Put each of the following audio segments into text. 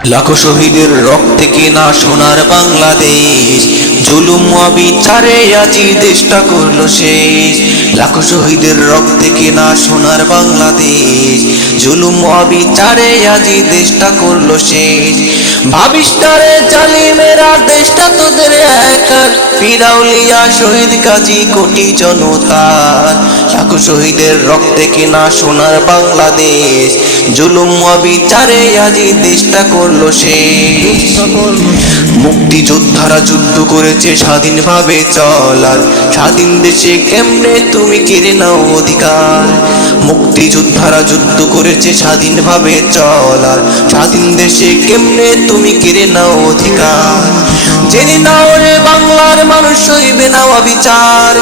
লাখো শহীদের রক্তে কেনা সোনার বাংলাদেশ, জুলুম অবিচারে আজি দেশটা করলো শেষ। লাখো শহীদের রক্তে কেনা সোনার বাংলাদেশ, জুলুম অবিচারে আজি দেশটা করলো শেষ। ভাবিস না রে জালিমেরা দেশটা তোদের একার, ফিরাউলিয়া শহীদ গাজী কোটি জনতার। লাখো শহীদের রক্তে কেনা সোনার বাংলাদেশ, জুলুম অবিচারে আজি দেশটা করলো শেষ। মুক্তিযোদ্ধারা যুদ্ধ করেছে স্বাধীনভাবে চলার, স্বাধীন দেশে কেমনে তুমি কেড়ে নাও অধিকার। মুক্তিযোদ্ধারা যুদ্ধ করেছে স্বাধীনভাবে চলার, স্বাধীন দেশে কেমনে তুমি কেড়ে নাও অধিকার। জেনে নাও রে বাংলার মানুষ সইবে না অবিচার,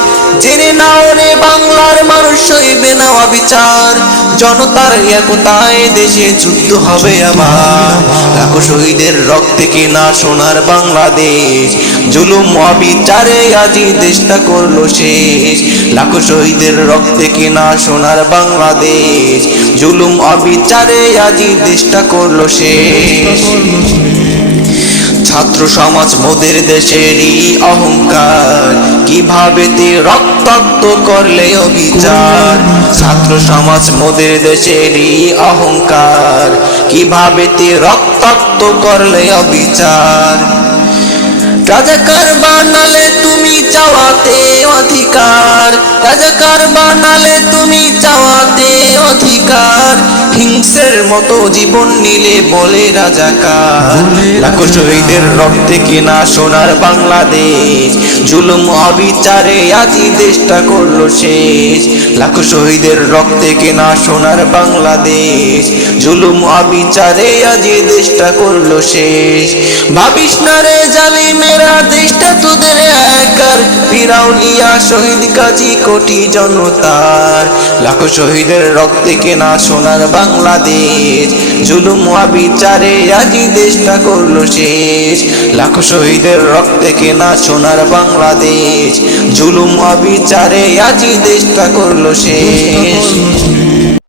জেনে নাও রে বাংলার মানুষ সইবে না অবিচার। জনতার একতায় দেশে যুদ্ধ হবে আবার। লাখো শহীদের রক্তে কেনা সোনার বাংলাদেশ, জুলুম অবিচারে আজি দেশটা করলো শেষ। লাখো শহীদের রক্তে কেনা সোনার বাংলাদেশ, জুলুম অবিচারে আজি দেশটা করলো শেষ। ছাত্র সমাজ মোদের দেশেরই অহংকার, কিভাবে তে রক্তাক্ত করলে অবিচার। ছাত্র সমাজ মোদের দেশেরই অহংকার, কিভাবে তে রক্তাক্ত করলে অবিচার। রাজাকার বানালে তুমি চাওয়াতে অধিকার, রাজাকার বানালে তুমি চাওয়াতে অধিকার। হিংসের মতো জীবন নিলে বলে রাজাকার। লাখো শহীদের রক্তে কেনা সোনার বাংলাদেশ, জুলুম অবিচারে আজি দেশটা করলো শেষ। লাখো শহীদের রক্তে কেনা সোনার বাংলাদেশ, জুলুম অবিচারে আজি দেশটা করলো শেষ। ভাবিস না রে জালিমেরা দেশটা তোদের একার, ফিরাউলিয়া শহীদ গাজী কোটি জনতার। লাখো শহীদের রক্তে কেনা সোনার বাংলাদেশ, জুলুম অবিচারে আজি দেশটা করলো শেষ। লাখো শহীদের রক্তে কেনা সোনার বাংলাদেশ, জুলুম অবিচারে আজি দেশটা করলো শেষ।